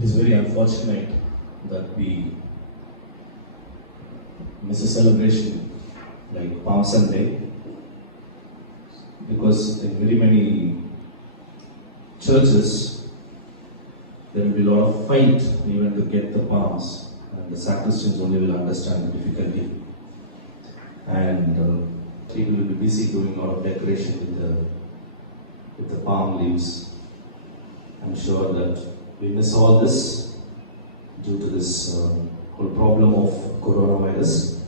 It is very unfortunate that we miss a celebration like Palm Sunday, because in very many churches there will be a lot of fight even to get the palms, and the sacristans only will understand the difficulty, and people will be busy doing a lot of decoration with the palm leaves. I'm sure that we miss all this due to this whole problem of coronavirus.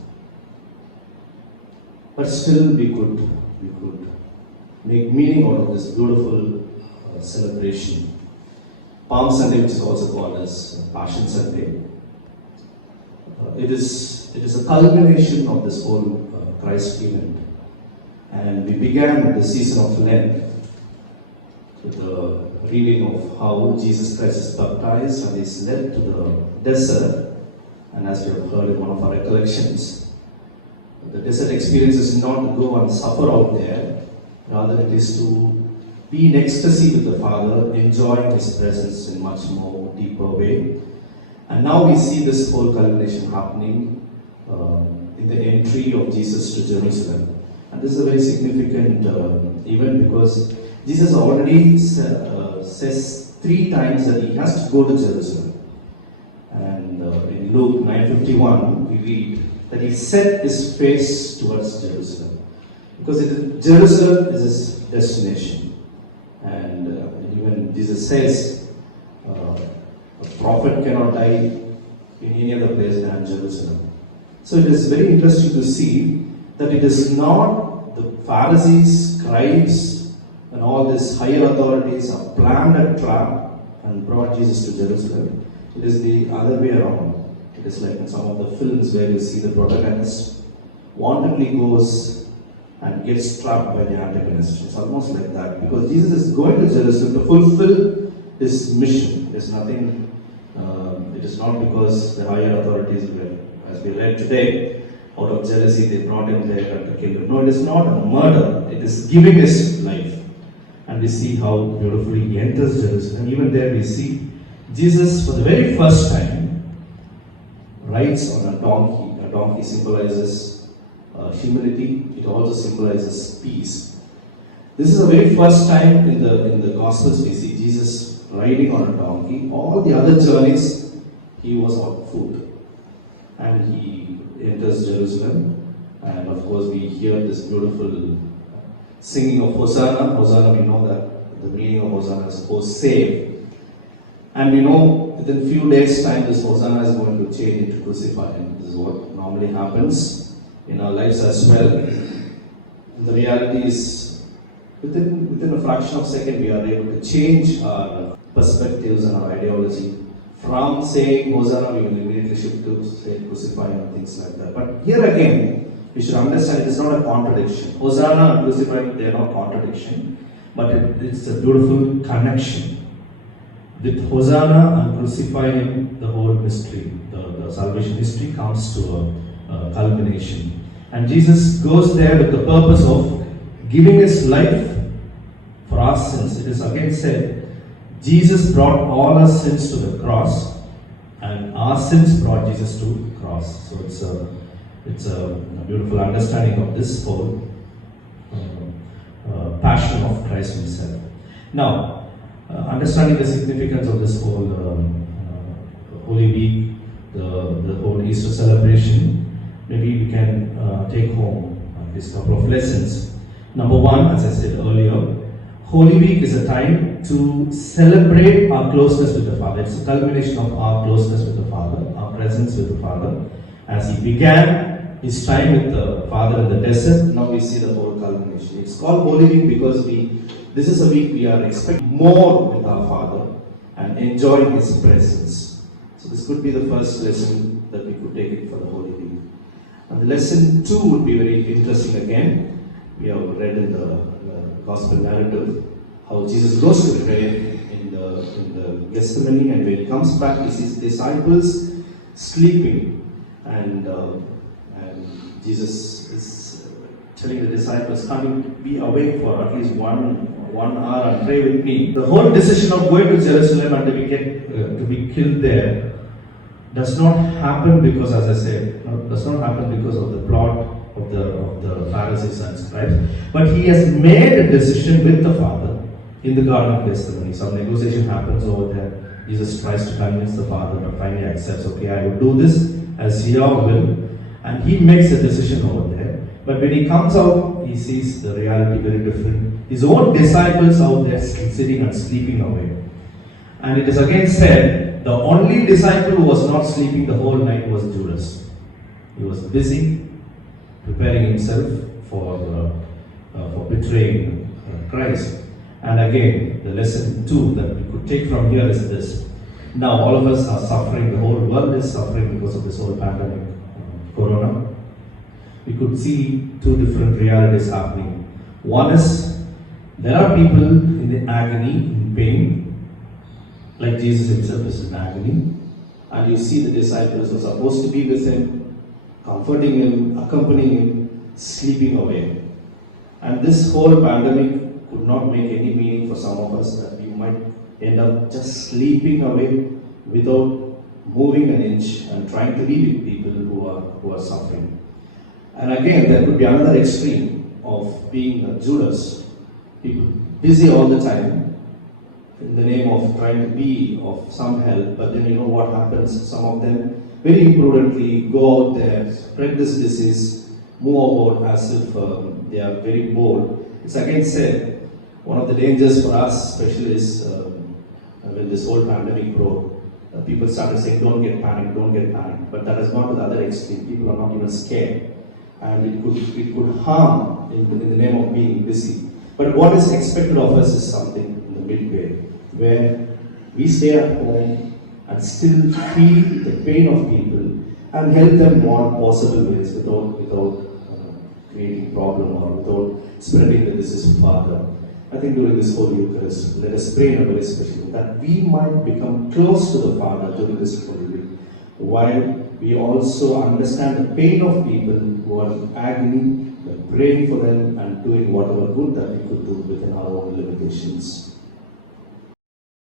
But still we could make meaning out of this beautiful celebration. Palm Sunday, which is also called as Passion Sunday, it is a culmination of this whole Christ event. And we began the season of Lent with the reading of how Jesus Christ is baptized and is led to the desert. And as we have heard in one of our recollections, the desert experience is not to go and suffer out there, rather it is to be in ecstasy with the Father, enjoying His presence in much more deeper way. And now we see this whole culmination happening in the entry of Jesus to Jerusalem. And this is a very significant event, because Jesus already says 3 times that He has to go to Jerusalem. And in Luke 9:51 we read that He set His face towards Jerusalem, because Jerusalem is His destination. And even Jesus says a prophet cannot die in any other place than Jerusalem. So it is very interesting to see that it is not the Pharisees, scribes, and all these higher authorities have planned a trap and brought Jesus to Jerusalem. It is the other way around. It is like in some of the films where you see the protagonist wantedly goes and gets trapped by the antagonist. It's almost like that, because Jesus is going to Jerusalem to fulfill His mission. It is nothing, it is not because the higher authorities, as we read today, out of jealousy they brought Him there and to kill Him. No, it is not a murder, it is giving His life. And we see how beautifully He enters Jerusalem. Even there we see Jesus for the very first time rides on a donkey. A donkey symbolizes humility. It also symbolizes peace. This is the very first time in the Gospels we see Jesus riding on a donkey. All the other journeys He was on foot, and He enters Jerusalem. And of course we hear this beautiful singing of Hosanna. Hosanna, we know that the meaning of Hosanna is "Oh, save." And we know within few days' time this Hosanna is going to change into crucify. This is what normally happens in our lives as well. And the reality is, within a fraction of a second, we are able to change our perspectives and our ideology. From saying Hosanna, we will immediately shift to say crucify and things like that. But here again, we should understand it is not a contradiction. Hosanna and crucifying, they are not contradiction, but it's a beautiful connection. With Hosanna and crucifying, the whole mystery, the salvation history comes to a culmination. And Jesus goes there with the purpose of giving His life for our sins. It is again said, Jesus brought all our sins to the cross, and our sins brought Jesus to the cross. So it's a beautiful understanding of this whole passion of Christ Himself. Now, understanding the significance of this whole Holy Week, the whole Easter celebration, maybe we can take home this couple of lessons. Number 1, as I said earlier, Holy Week is a time to celebrate our closeness with the Father. It's a culmination of our closeness with the Father, our presence with the Father. As He began His time with the Father in the desert, now we see the whole culmination. It's called Holy Week because this is a week we are expecting more with our Father and enjoying His presence. So this could be the first lesson that we could take it for the Holy Week. And the lesson 2 would be very interesting again. We have read in the Gospel narrative how Jesus goes to pray in the Gethsemane, and when He comes back He sees disciples sleeping, and Jesus is telling the disciples, "Can't you be awake for at least 1 1 hour and pray with me. The whole decision of going to Jerusalem and to be killed there does not happen because, as I said, does not happen because of the plot of the Pharisees and scribes, but he has made a decision with the Father in the Garden of Gethsemane. Some negotiation happens over there. Jesus tries to convince the Father, but finally accepts, okay, I will do this as your will, and he makes a decision over there. But when he comes out, he sees the reality very different. His own disciples out there sitting and sleeping away. And it is again said, the only disciple who was not sleeping the whole night was Judas. He was busy preparing himself for betraying Christ. And again, the lesson 2 that we could take from here is this. Now all of us are suffering, the whole world is suffering because of this whole pandemic, Corona. We could see 2 different realities happening. One is, there are people in agony, in pain, like Jesus himself is in agony. And you see the disciples who are supposed to be with him, comforting him, accompanying him, sleeping away. And this whole pandemic could not make any meaning for some of us, that we might end up just sleeping away without moving an inch and trying to be with people who are suffering. And again, there could be another extreme of being a Judas, people busy all the time in the name of trying to be of some help, but then you know what happens, some of them very imprudently go out there, spread this disease, move about as if they are very bold. It's again said, one of the dangers for us especially is when this whole pandemic broke, people started saying, don't get panicked, but that has gone to the other extreme. People are not even scared, and it could harm in the name of being busy. But what is expected of us is something in the midway, where we stay at home and still feel the pain of people and help them in all possible ways without creating problem or without spreading the disease further. I think during this Holy Eucharist, let us pray in a very special way that we might become close to the Father during this Holy Week, while we also understand the pain of people who are in agony, praying for them and doing whatever good that we could do within our own limitations.